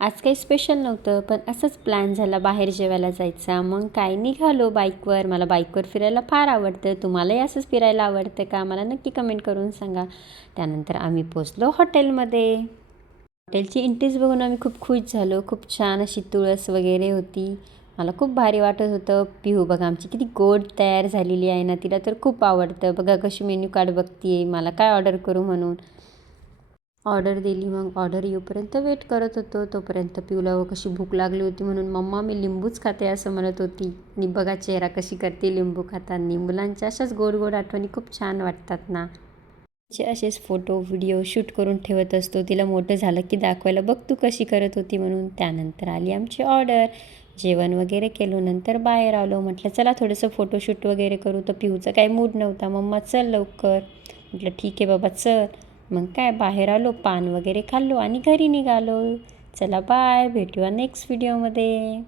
आज काही स्पेशल नव्हतं, पण असंच प्लॅन झाला बाहेर जेवायला जायचा. मग काय निघालो बाईकवर. मला बाईकवर फिरायला फार आवडतं. तुम्हालाही असंच फिरायला आवडतं का? मला नक्की कमेंट करून सांगा. त्यानंतर आम्ही पोचलो हॉटेलमध्ये. हॉटेलची एंट्रीच बघून आम्ही खूप खुश झालो. खूप छान अशी तुळस वगैरे होती. मला खूप भारी वाटत होतं. पिहू बघा आमची किती गोड तयार झालेली आहे ना. तिला तर खूप आवडतं. बघा कशी मेन्यू कार्ड बघते मला काय ऑर्डर करू म्हणून. ऑर्डर दिली. मग ऑर्डर येऊपर्यंत वेट करत होतो. तोपर्यंत पिऊला कशी भूक लागली होती म्हणून मम्मा मी लिंबूच खाते असं म्हणत होती. आणि बघा चेहरा कशी करते लिंबू खाताना. मुलांच्या अशाच गोड गोड आठवणी खूप छान वाटतात ना. असेच फोटो व्हिडिओ शूट करून ठेवत असतो. तिला मोठं झालं की दाखवायला बघ तू कशी करत होती म्हणून. त्यानंतर आली आमची ऑर्डर. जेवण वगैरे केलो. नंतर बाहेर आलो. म्हटलं चला थोडंसं फोटोशूट वगैरे करू. तर पिऊचा काही मूड नव्हता. मम्मा चल लवकर. म्हटलं ठीक आहे बाबा चल. मग काय बाहेर आलो. पान वगैरे खाल्लो आणि घरी निघालो. चला बाय. भेटूया नेक्स्ट व्हिडिओमध्ये.